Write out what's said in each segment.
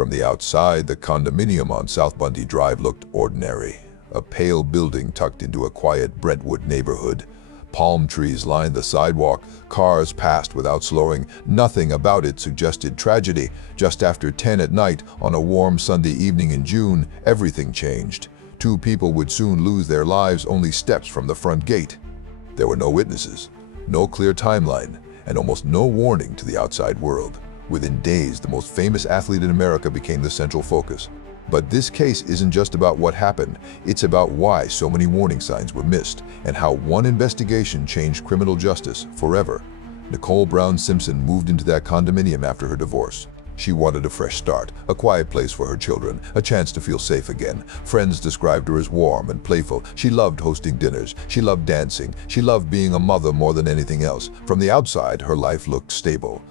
From the outside, the condominium on South Bundy Drive looked ordinary. A pale building tucked into a quiet Brentwood neighborhood. Palm trees lined the sidewalk, cars passed without slowing. Nothing about it suggested tragedy. Just after 10 at night, on a warm Sunday evening in June, everything changed. Two people would soon lose their lives only steps from the front gate. There were no witnesses, no clear timeline, and almost no warning to the outside world. Within days, the most famous athlete in America became the central focus. But this case isn't just about what happened, it's about why so many warning signs were missed, and how one investigation changed criminal justice forever. Nicole Brown Simpson moved into that condominium after her divorce. She wanted a fresh start, a quiet place for her children, a chance to feel safe again. Friends described her as warm and playful. She loved hosting dinners. She loved dancing. She loved being a mother more than anything else. From the outside, her life looked stable.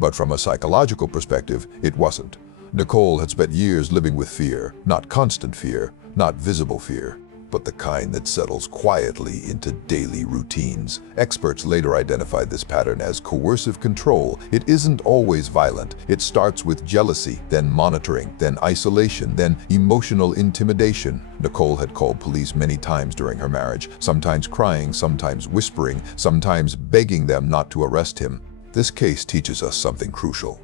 But from a psychological perspective, it wasn't. Nicole had spent years living with fear, not constant fear, not visible fear, but the kind that settles quietly into daily routines. Experts later identified this pattern as coercive control. It isn't always violent. It starts with jealousy, then monitoring, then isolation, then emotional intimidation. Nicole had called police many times during her marriage, sometimes crying, sometimes whispering, sometimes begging them not to arrest him. This case teaches us something crucial.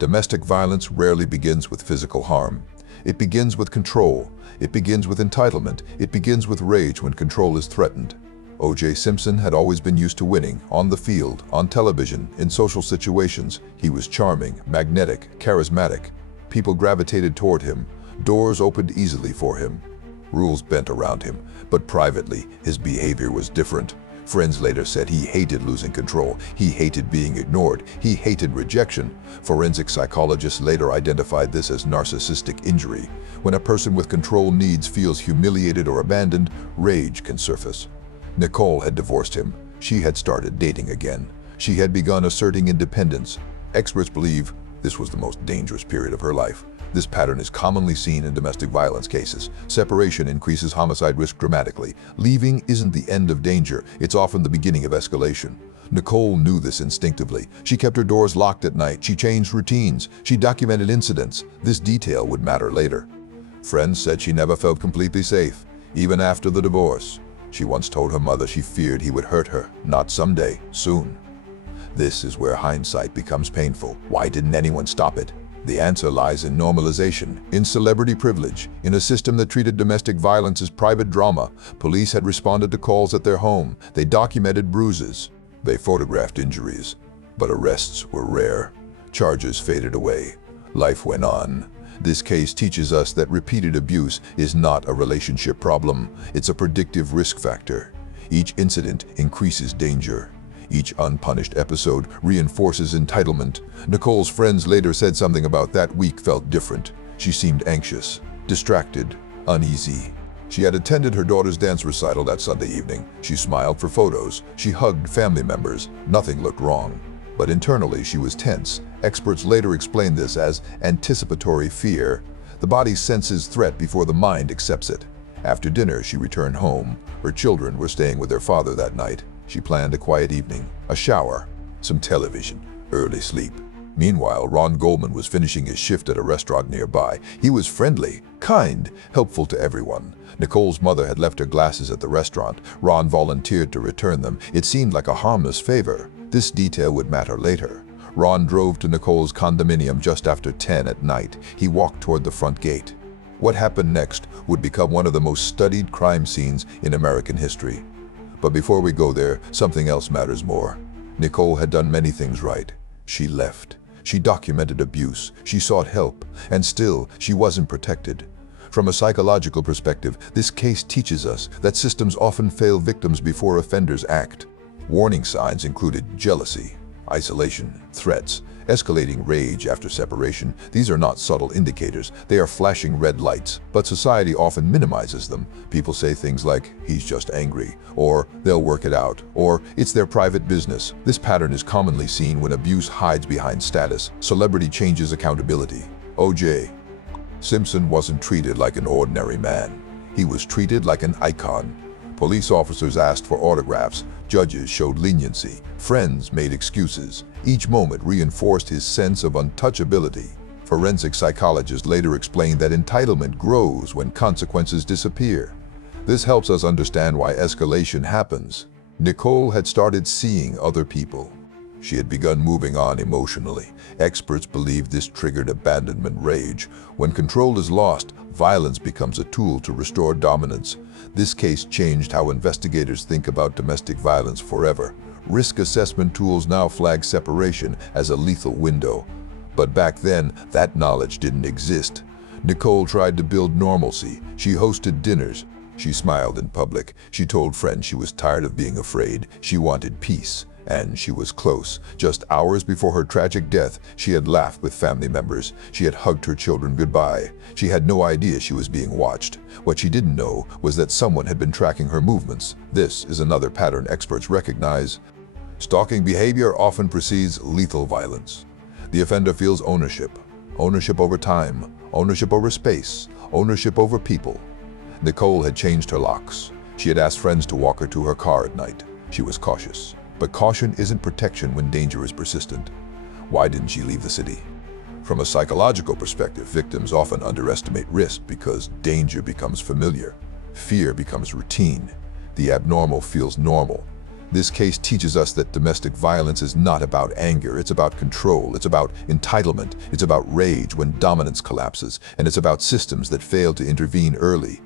Domestic violence rarely begins with physical harm. It begins with control. It begins with entitlement. It begins with rage when control is threatened. O.J. Simpson had always been used to winning, on the field, on television, in social situations. He was charming, magnetic, charismatic. People gravitated toward him. Doors opened easily for him. Rules bent around him. But privately, his behavior was different. Friends later said he hated losing control. He hated being ignored. He hated rejection. Forensic psychologists later identified this as narcissistic injury. When a person with control needs feels humiliated or abandoned, rage can surface. Nicole had divorced him. She had started dating again. She had begun asserting independence. Experts believe this was the most dangerous period of her life. This pattern is commonly seen in domestic violence cases. Separation increases homicide risk dramatically. Leaving isn't the end of danger, it's often the beginning of escalation. Nicole knew this instinctively. She kept her doors locked at night. She changed routines. She documented incidents. This detail would matter later. Friends said she never felt completely safe, even after the divorce. She once told her mother she feared he would hurt her, not someday, soon. This is where hindsight becomes painful. Why didn't anyone stop it? The answer lies in normalization, in celebrity privilege, in a system that treated domestic violence as private drama. Police had responded to calls at their home. They documented bruises. They photographed injuries. But arrests were rare. Charges faded away. Life went on. This case teaches us that repeated abuse is not a relationship problem. It's a predictive risk factor. Each incident increases danger. Each unpunished episode reinforces entitlement. Nicole's friends later said something about that week felt different. She seemed anxious, distracted, uneasy. She had attended her daughter's dance recital that Sunday evening. She smiled for photos. She hugged family members. Nothing looked wrong. But internally, she was tense. Experts later explained this as anticipatory fear. The body senses threat before the mind accepts it. After dinner, she returned home. Her children were staying with their father that night. She planned a quiet evening, a shower, some television, early sleep. Meanwhile, Ron Goldman was finishing his shift at a restaurant nearby. He was friendly, kind, helpful to everyone. Nicole's mother had left her glasses at the restaurant. Ron volunteered to return them. It seemed like a harmless favor. This detail would matter later. Ron drove to Nicole's condominium just after 10 at night. He walked toward the front gate. What happened next would become one of the most studied crime scenes in American history. But before we go there, something else matters more. Nicole had done many things right. She left. She documented abuse. She sought help. And still, she wasn't protected. From a psychological perspective, this case teaches us that systems often fail victims before offenders act. Warning signs included jealousy, isolation, threats, escalating rage after separation. These are not subtle indicators. They are flashing red lights, but society often minimizes them. People say things like, "He's just angry," or "They'll work it out," or "It's their private business." This pattern is commonly seen when abuse hides behind status. Celebrity changes accountability. O.J. Simpson wasn't treated like an ordinary man. He was treated like an icon. Police officers asked for autographs. Judges showed leniency. Friends made excuses. Each moment reinforced his sense of untouchability. Forensic psychologists later explained that entitlement grows when consequences disappear. This helps us understand why escalation happens. Nicole had started seeing other people. She had begun moving on emotionally. Experts believe this triggered abandonment rage. When control is lost, violence becomes a tool to restore dominance. This case changed how investigators think about domestic violence forever. Risk assessment tools now flag separation as a lethal window. But back then, that knowledge didn't exist. Nicole tried to build normalcy. She hosted dinners. She smiled in public. She told friends she was tired of being afraid. She wanted peace. And she was close. Just hours before her tragic death, she had laughed with family members. She had hugged her children goodbye. She had no idea she was being watched. What she didn't know was that someone had been tracking her movements. This is another pattern experts recognize. Stalking behavior often precedes lethal violence. The offender feels ownership. Ownership over time, ownership over space, ownership over people. Nicole had changed her locks. She had asked friends to walk her to her car at night. She was cautious. But caution isn't protection when danger is persistent. Why didn't she leave the city? From a psychological perspective, victims often underestimate risk because danger becomes familiar. Fear becomes routine. The abnormal feels normal. This case teaches us that domestic violence is not about anger, it's about control, it's about entitlement, it's about rage when dominance collapses, and it's about systems that fail to intervene early.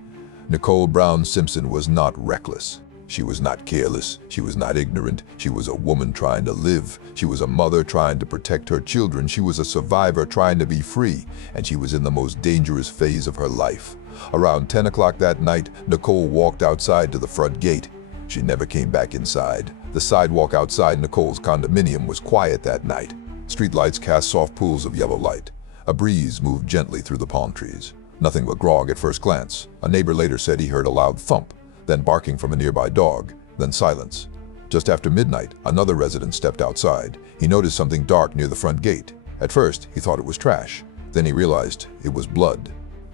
Nicole Brown Simpson was not reckless. She was not careless. She was not ignorant. She was a woman trying to live. She was a mother trying to protect her children. She was a survivor trying to be free. And she was in the most dangerous phase of her life. Around 10 o'clock that night, Nicole walked outside to the front gate. She never came back inside. The sidewalk outside Nicole's condominium was quiet that night. Streetlights cast soft pools of yellow light. A breeze moved gently through the palm trees. Nothing but grog at first glance. A neighbor later said he heard a loud thump, then barking from a nearby dog, then silence. Just after midnight, another resident stepped outside. He noticed something dark near the front gate. At first, he thought it was trash. Then he realized it was blood.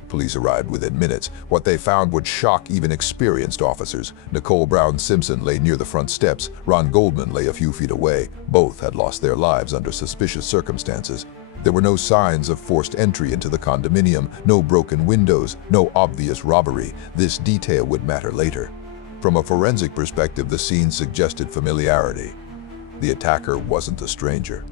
Police arrived within minutes. What they found would shock even experienced officers. Nicole Brown Simpson lay near the front steps. Ron Goldman lay a few feet away. Both had lost their lives under suspicious circumstances. There were no signs of forced entry into the condominium, no broken windows, no obvious robbery. This detail would matter later. From a forensic perspective, the scene suggested familiarity. The attacker wasn't a stranger.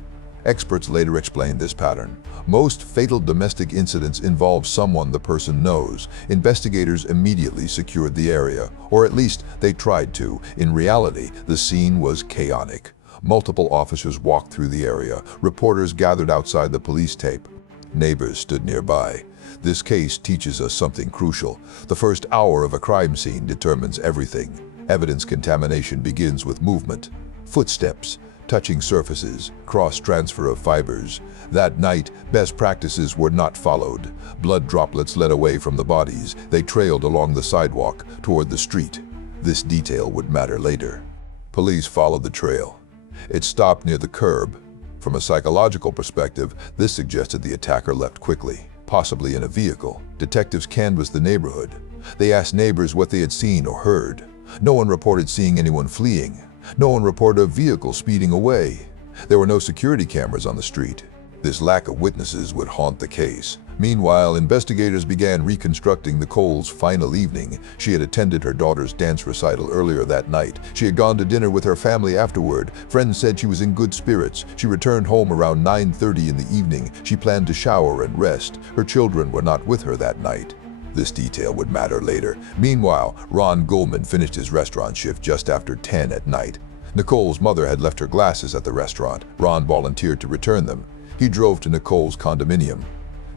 Experts later explained this pattern. Most fatal domestic incidents involve someone the person knows. Investigators immediately secured the area, or at least they tried to. In reality, the scene was chaotic. Multiple officers walked through the area. Reporters gathered outside the police tape. Neighbors stood nearby. This case teaches us something crucial. The first hour of a crime scene determines everything. Evidence contamination begins with movement. Footsteps, touching surfaces, cross-transfer of fibers. That night, best practices were not followed. Blood droplets led away from the bodies. They trailed along the sidewalk toward the street. This detail would matter later. Police followed the trail. It stopped near the curb. From a psychological perspective, this suggested the attacker left quickly, possibly in a vehicle. Detectives canvassed the neighborhood. They asked neighbors what they had seen or heard. No one reported seeing anyone fleeing. No one reported a vehicle speeding away. There were no security cameras on the street. This lack of witnesses would haunt the case. Meanwhile, investigators began reconstructing Nicole's final evening. She had attended her daughter's dance recital earlier that night. She had gone to dinner with her family afterward. Friends said she was in good spirits. She returned home around 9:30 in the evening. She planned to shower and rest. Her children were not with her that night. This detail would matter later. Meanwhile, Ron Goldman finished his restaurant shift just after 10 at night. Nicole's mother had left her glasses at the restaurant. Ron volunteered to return them. He drove to Nicole's condominium.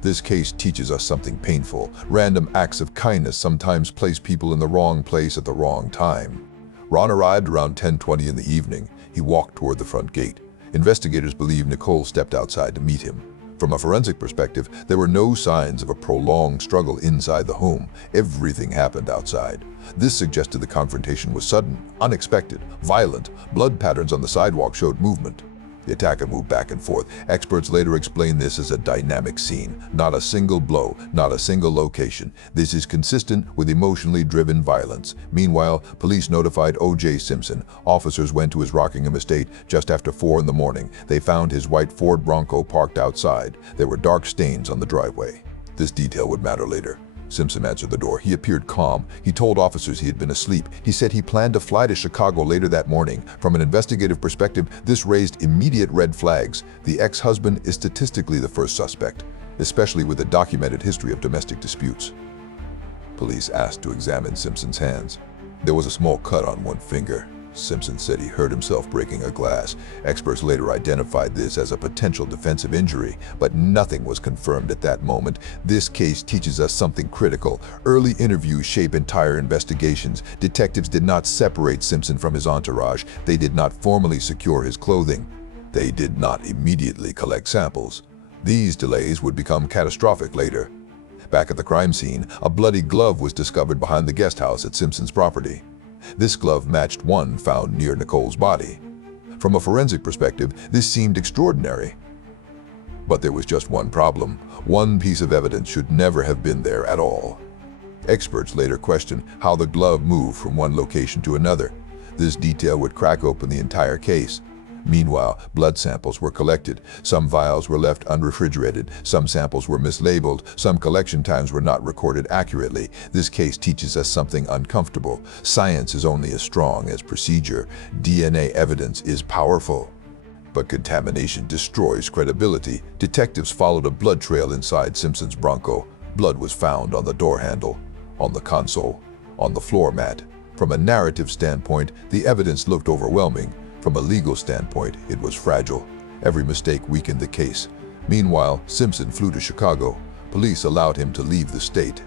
This case teaches us something painful. Random acts of kindness sometimes place people in the wrong place at the wrong time. Ron arrived around 10:20 in the evening. He walked toward the front gate. Investigators believe Nicole stepped outside to meet him. From a forensic perspective, there were no signs of a prolonged struggle inside the home. Everything happened outside. This suggested the confrontation was sudden, unexpected, violent. Blood patterns on the sidewalk showed movement. The attacker moved back and forth. Experts later explained this as a dynamic scene. Not a single blow, not a single location. This is consistent with emotionally driven violence. Meanwhile, police notified O.J. Simpson. Officers went to his Rockingham estate just after 4 in the morning. They found his white Ford Bronco parked outside. There were dark stains on the driveway. This detail would matter later. Simpson answered the door. He appeared calm. He told officers he had been asleep. He said he planned to fly to Chicago later that morning. From an investigative perspective, this raised immediate red flags. The ex-husband is statistically the first suspect, especially with a documented history of domestic disputes. Police asked to examine Simpson's hands. There was a small cut on one finger. Simpson said he hurt himself breaking a glass. Experts later identified this as a potential defensive injury, but nothing was confirmed at that moment. This case teaches us something critical. Early interviews shape entire investigations. Detectives did not separate Simpson from his entourage. They did not formally secure his clothing. They did not immediately collect samples. These delays would become catastrophic later. Back at the crime scene, a bloody glove was discovered behind the guest house at Simpson's property. This glove matched one found near Nicole's body. From a forensic perspective, this seemed extraordinary. But there was just one problem. One piece of evidence should never have been there at all. Experts later questioned how the glove moved from one location to another. This detail would crack open the entire case. Meanwhile, blood samples were collected. Some vials were left unrefrigerated. Some samples were mislabeled. Some collection times were not recorded accurately. This case teaches us something uncomfortable. Science is only as strong as procedure. DNA evidence is powerful. But contamination destroys credibility. Detectives followed a blood trail inside Simpson's Bronco. Blood was found on the door handle, on the console, on the floor mat. From a narrative standpoint, the evidence looked overwhelming. From a legal standpoint, it was fragile. Every mistake weakened the case. Meanwhile, Simpson flew to Chicago. Police allowed him to leave the state.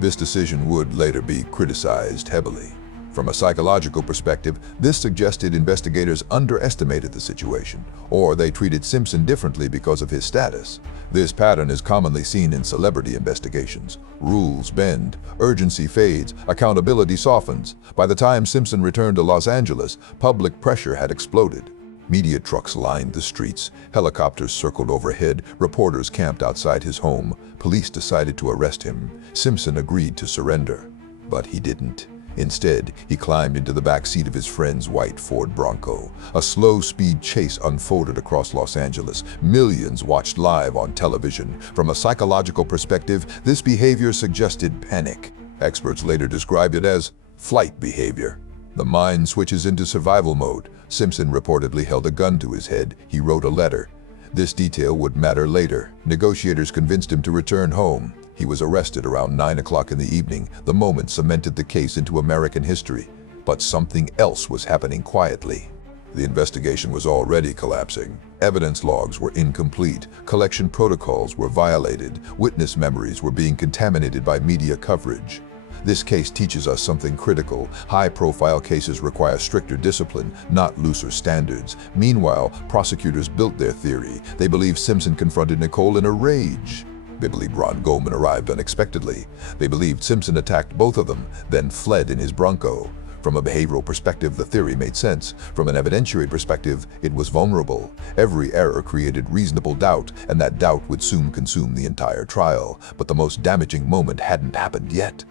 This decision would later be criticized heavily. From a psychological perspective, this suggested investigators underestimated the situation, or they treated Simpson differently because of his status. This pattern is commonly seen in celebrity investigations. Rules bend, urgency fades, accountability softens. By the time Simpson returned to Los Angeles, public pressure had exploded. Media trucks lined the streets, helicopters circled overhead, reporters camped outside his home. Police decided to arrest him. Simpson agreed to surrender, but he didn't. Instead, he climbed into the back seat of his friend's white Ford Bronco. A slow-speed chase unfolded across Los Angeles. Millions watched live on television. From a psychological perspective, this behavior suggested panic. Experts later described it as flight behavior. The mind switches into survival mode. Simpson reportedly held a gun to his head. He wrote a letter. This detail would matter later. Negotiators convinced him to return home. He was arrested around 9 o'clock in the evening. The moment cemented the case into American history. But something else was happening quietly. The investigation was already collapsing. Evidence logs were incomplete. Collection protocols were violated. Witness memories were being contaminated by media coverage. This case teaches us something critical. High-profile cases require stricter discipline, not looser standards. Meanwhile, prosecutors built their theory. They believed Simpson confronted Nicole in a rage. They believed Ron Goldman arrived unexpectedly. They believed Simpson attacked both of them, then fled in his Bronco. From a behavioral perspective, the theory made sense. From an evidentiary perspective, it was vulnerable. Every error created reasonable doubt, and that doubt would soon consume the entire trial. But the most damaging moment hadn't happened yet.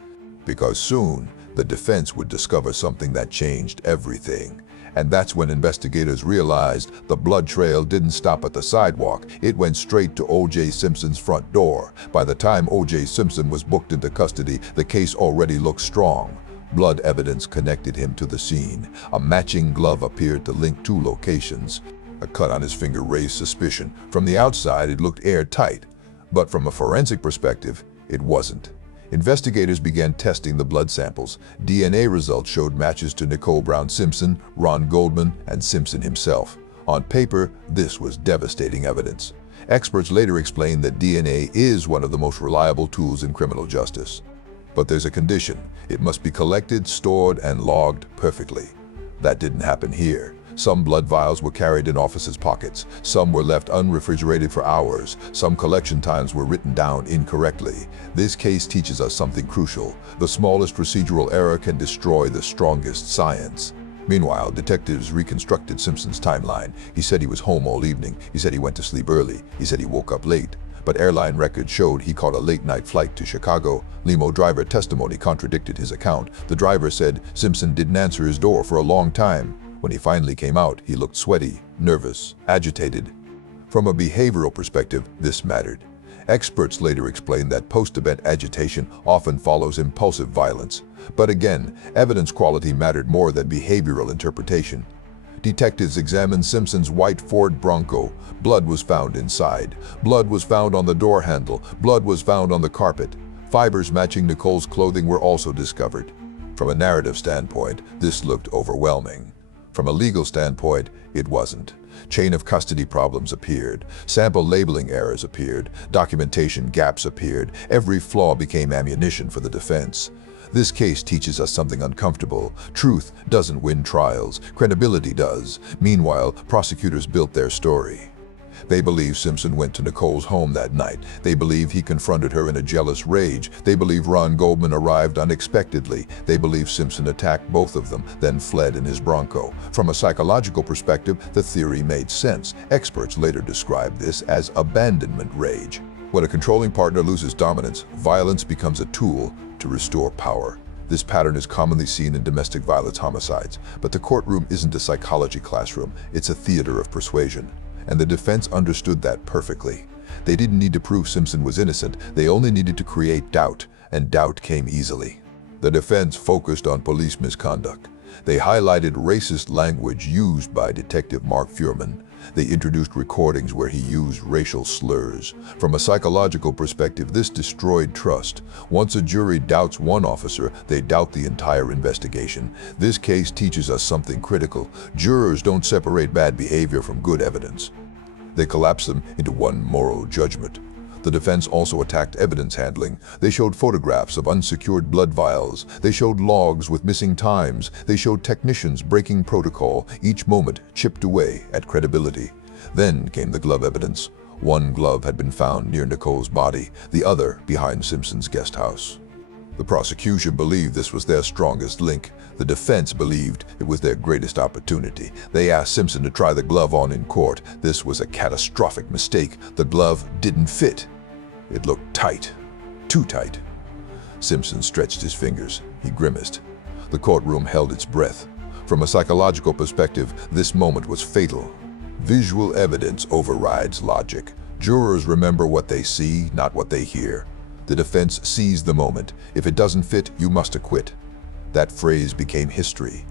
Because soon, the defense would discover something that changed everything. And that's when investigators realized the blood trail didn't stop at the sidewalk. It went straight to O.J. Simpson's front door. By the time O.J. Simpson was booked into custody, the case already looked strong. Blood evidence connected him to the scene. A matching glove appeared to link two locations. A cut on his finger raised suspicion. From the outside, it looked airtight. But from a forensic perspective, it wasn't. Investigators began testing the blood samples. DNA results showed matches to Nicole Brown Simpson, Ron Goldman, and Simpson himself. On paper, this was devastating evidence. Experts later explained that DNA is one of the most reliable tools in criminal justice. But there's a condition. It must be collected, stored, and logged perfectly. That didn't happen here. Some blood vials were carried in officers' pockets. Some were left unrefrigerated for hours. Some collection times were written down incorrectly. This case teaches us something crucial. The smallest procedural error can destroy the strongest science. Meanwhile, detectives reconstructed Simpson's timeline. He said he was home all evening. He said he went to sleep early. He said he woke up late. But airline records showed he caught a late-night flight to Chicago. Limo driver testimony contradicted his account. The driver said Simpson didn't answer his door for a long time. When he finally came out, he looked sweaty, nervous, agitated. From a behavioral perspective, this mattered. Experts later explained that post-event agitation often follows impulsive violence. But again, evidence quality mattered more than behavioral interpretation. Detectives examined Simpson's white Ford Bronco. Blood was found inside. Blood was found on the door handle. Blood was found on the carpet. Fibers matching Nicole's clothing were also discovered. From a narrative standpoint, this looked overwhelming. From a legal standpoint, it wasn't. Chain of custody problems appeared. Sample labeling errors appeared. Documentation gaps appeared. Every flaw became ammunition for the defense. This case teaches us something uncomfortable. Truth doesn't win trials. Credibility does. Meanwhile, prosecutors built their story. They believe Simpson went to Nicole's home that night. They believe he confronted her in a jealous rage. They believe Ron Goldman arrived unexpectedly. They believe Simpson attacked both of them, then fled in his Bronco. From a psychological perspective, the theory made sense. Experts later described this as abandonment rage. When a controlling partner loses dominance, violence becomes a tool to restore power. This pattern is commonly seen in domestic violence homicides, but the courtroom isn't a psychology classroom, it's a theater of persuasion. And the defense understood that perfectly. They didn't need to prove Simpson was innocent, they only needed to create doubt, and doubt came easily. The defense focused on police misconduct. They highlighted racist language used by Detective Mark Fuhrman. They introduced recordings where he used racial slurs. From a psychological perspective, this destroyed trust. Once a jury doubts one officer, they doubt the entire investigation. This case teaches us something critical. Jurors don't separate bad behavior from good evidence. They collapse them into one moral judgment. The defense also attacked evidence handling. They showed photographs of unsecured blood vials. They showed logs with missing times. They showed technicians breaking protocol. Each moment chipped away at credibility. Then came the glove evidence. One glove had been found near Nicole's body, the other behind Simpson's guest house. The prosecution believed this was their strongest link. The defense believed it was their greatest opportunity. They asked Simpson to try the glove on in court. This was a catastrophic mistake. The glove didn't fit. It looked tight, too tight. Simpson stretched his fingers. He grimaced. The courtroom held its breath. From a psychological perspective, this moment was fatal. Visual evidence overrides logic. Jurors remember what they see, not what they hear. The defense seized the moment. If it doesn't fit, you must acquit. That phrase became history.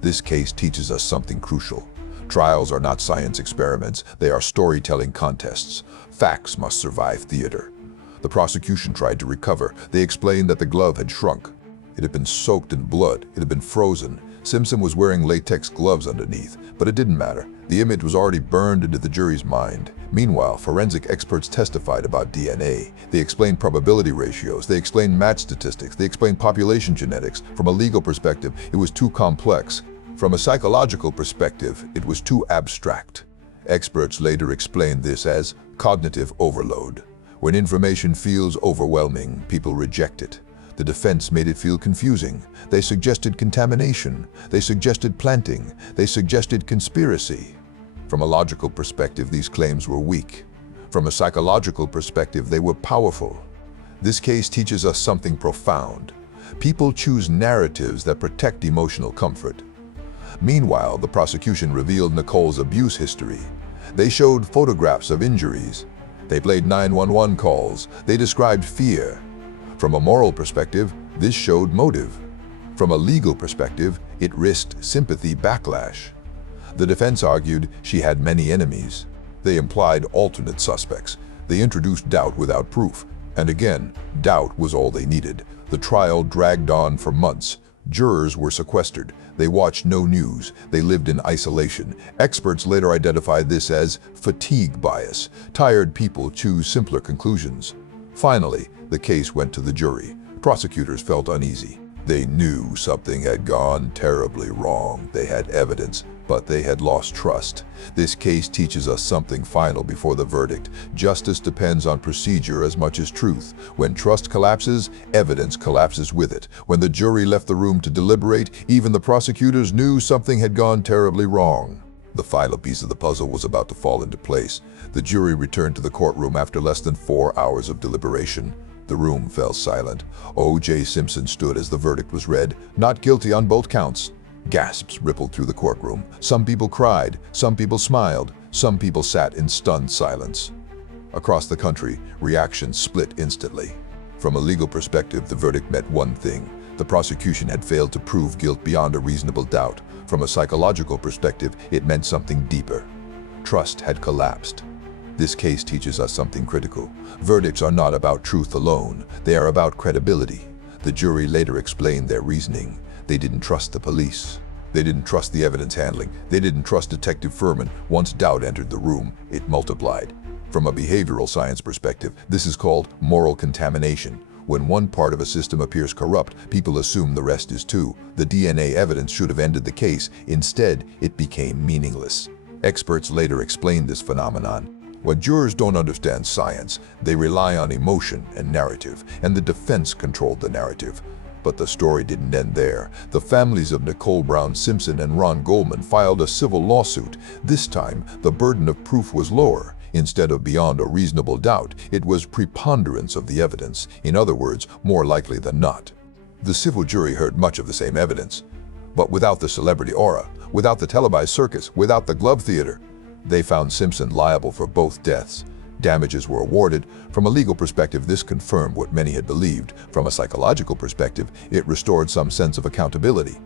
This case teaches us something crucial. Trials are not science experiments, they are storytelling contests. Facts must survive theater. The prosecution tried to recover. They explained that the glove had shrunk. It had been soaked in blood. It had been frozen. Simpson was wearing latex gloves underneath, but it didn't matter. The image was already burned into the jury's mind. Meanwhile, forensic experts testified about DNA. They explained probability ratios. They explained match statistics. They explained population genetics. From a legal perspective, it was too complex. From a psychological perspective, it was too abstract. Experts later explained this as cognitive overload. When information feels overwhelming, people reject it. The defense made it feel confusing. They suggested contamination. They suggested planting. They suggested conspiracy. From a logical perspective, these claims were weak. From a psychological perspective, they were powerful. This case teaches us something profound. People choose narratives that protect emotional comfort. Meanwhile, the prosecution revealed Nicole's abuse history. They showed photographs of injuries. They played 911 calls. They described fear. From a moral perspective, this showed motive. From a legal perspective, it risked sympathy backlash. The defense argued she had many enemies. They implied alternate suspects. They introduced doubt without proof. And again, doubt was all they needed. The trial dragged on for months. Jurors were sequestered. They watched no news. They lived in isolation. Experts later identified this as fatigue bias. Tired people choose simpler conclusions. Finally, the case went to the jury. Prosecutors felt uneasy. They knew something had gone terribly wrong. They had evidence, But they had lost trust. This case teaches us something final before the verdict. Justice depends on procedure as much as truth. When trust collapses, evidence collapses with it. When the jury left the room to deliberate, even the prosecutors knew something had gone terribly wrong. The final piece of the puzzle was about to fall into place. The jury returned to the courtroom after less than 4 hours of deliberation. The room fell silent. O.J. Simpson stood as the verdict was read, not guilty on both counts. Gasps rippled through the courtroom. Some people cried, some people smiled, some people sat in stunned silence. Across the country, reactions split instantly. From a legal perspective, the verdict meant one thing. The prosecution had failed to prove guilt beyond a reasonable doubt. From a psychological perspective, it meant something deeper. Trust had collapsed. This case teaches us something critical. Verdicts are not about truth alone. They are about credibility. The jury later explained their reasoning. They didn't trust the police. They didn't trust the evidence handling. They didn't trust Detective Furman. Once doubt entered the room, it multiplied. From a behavioral science perspective, this is called moral contamination. When one part of a system appears corrupt, people assume the rest is too. The DNA evidence should have ended the case. Instead, it became meaningless. Experts later explained this phenomenon. When jurors don't understand science, they rely on emotion and narrative, and the defense controlled the narrative. But the story didn't end there. The families of Nicole Brown Simpson and Ron Goldman filed a civil lawsuit. This time, the burden of proof was lower. Instead of beyond a reasonable doubt, it was preponderance of the evidence. In other words, more likely than not. The civil jury heard much of the same evidence, but without the celebrity aura, without the televised circus, without the glove theater. They found Simpson liable for both deaths. Damages were awarded. From a legal perspective, this confirmed what many had believed. From a psychological perspective, it restored some sense of accountability.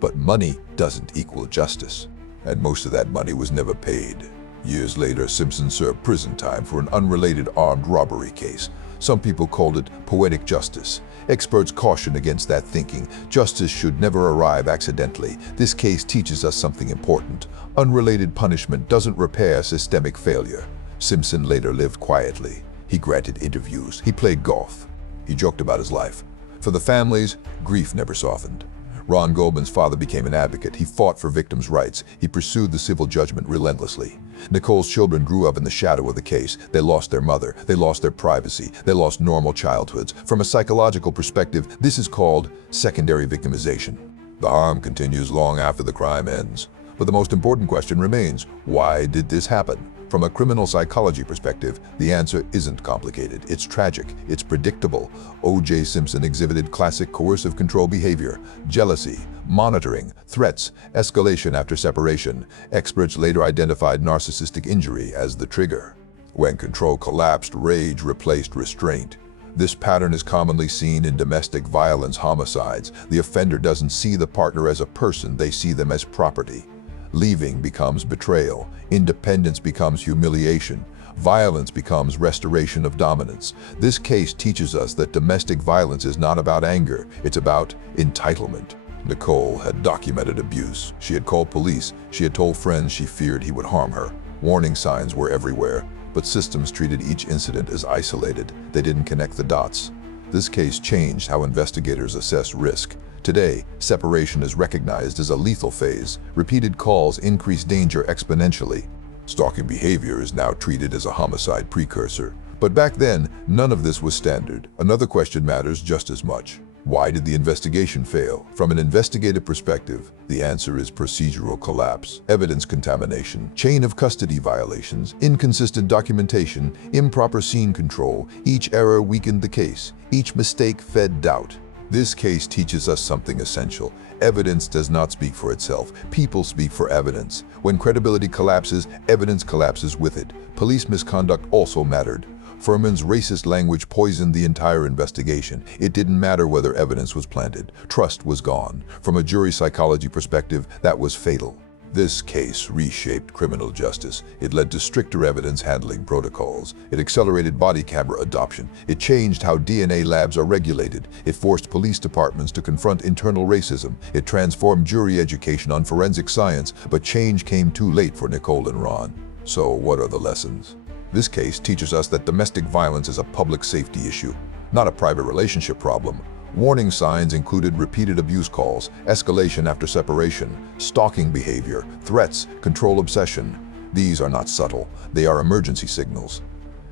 But money doesn't equal justice, and most of that money was never paid. Years later, Simpson served prison time for an unrelated armed robbery case. Some people called it poetic justice. Experts caution against that thinking. Justice should never arrive accidentally. This case teaches us something important. Unrelated punishment doesn't repair systemic failure. Simpson later lived quietly. He granted interviews. He played golf. He joked about his life. For the families, grief never softened. Ron Goldman's father became an advocate. He fought for victims' rights. He pursued the civil judgment relentlessly. Nicole's children grew up in the shadow of the case. They lost their mother. They lost their privacy. They lost normal childhoods. From a psychological perspective, this is called secondary victimization. The harm continues long after the crime ends. But the most important question remains, why did this happen? From a criminal psychology perspective, the answer isn't complicated. It's tragic. It's predictable. O.J. Simpson exhibited classic coercive control behavior: jealousy, monitoring, threats, escalation after separation. Experts later identified narcissistic injury as the trigger. When control collapsed, rage replaced restraint. This pattern is commonly seen in domestic violence homicides. The offender doesn't see the partner as a person, they see them as property. Leaving becomes betrayal. Independence becomes humiliation. Violence becomes restoration of dominance. This case teaches us that domestic violence is not about anger, it's about entitlement. Nicole had documented abuse. She had called police. She had told friends she feared he would harm her. Warning signs were everywhere, but systems treated each incident as isolated. They didn't connect the dots. This case changed how investigators assess risk. Today, separation is recognized as a lethal phase. Repeated calls increase danger exponentially. Stalking behavior is now treated as a homicide precursor. But back then, none of this was standard. Another question matters just as much. Why did the investigation fail? From an investigative perspective, the answer is procedural collapse, evidence contamination, chain of custody violations, inconsistent documentation, improper scene control. Each error weakened the case. Each mistake fed doubt. This case teaches us something essential. Evidence does not speak for itself. People speak for evidence. When credibility collapses, evidence collapses with it. Police misconduct also mattered. Furman's racist language poisoned the entire investigation. It didn't matter whether evidence was planted. Trust was gone. From a jury psychology perspective, that was fatal. This case reshaped criminal justice. It led to stricter evidence handling protocols. It accelerated body camera adoption. It changed how DNA labs are regulated. It forced police departments to confront internal racism. It transformed jury education on forensic science, but change came too late for Nicole and Ron. So what are the lessons? This case teaches us that domestic violence is a public safety issue, not a private relationship problem. Warning signs included repeated abuse calls, escalation after separation, stalking behavior, threats, control obsession. These are not subtle, they are emergency signals.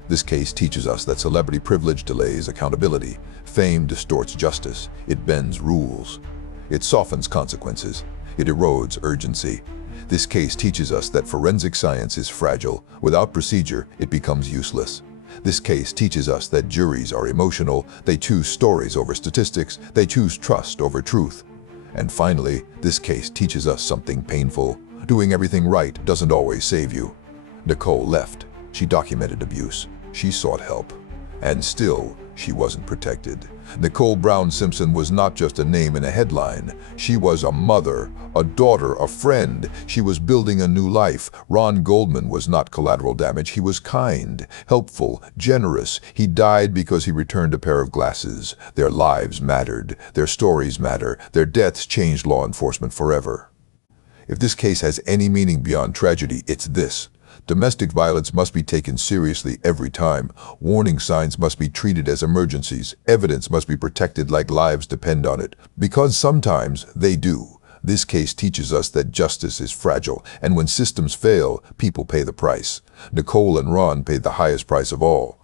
This case teaches us that celebrity privilege delays accountability. Fame distorts justice. It bends rules. It softens consequences. It erodes urgency. This case teaches us that forensic science is fragile. Without procedure, it becomes useless. This case teaches us that juries are emotional. They choose stories over statistics. They choose trust over truth. And finally, this case teaches us something painful. Doing everything right doesn't always save you. Nicole left. She documented abuse. She sought help. And still, she wasn't protected. Nicole Brown Simpson was not just a name in a headline. She was a mother, a daughter, a friend. She was building a new life. Ron Goldman was not collateral damage. He was kind, helpful, generous. He died because he returned a pair of glasses. Their lives mattered. Their stories matter. Their deaths changed law enforcement forever. If this case has any meaning beyond tragedy, it's this. Domestic violence must be taken seriously every time. Warning signs must be treated as emergencies. Evidence must be protected like lives depend on it. Because sometimes they do. This case teaches us that justice is fragile, and when systems fail, people pay the price. Nicole and Ron paid the highest price of all.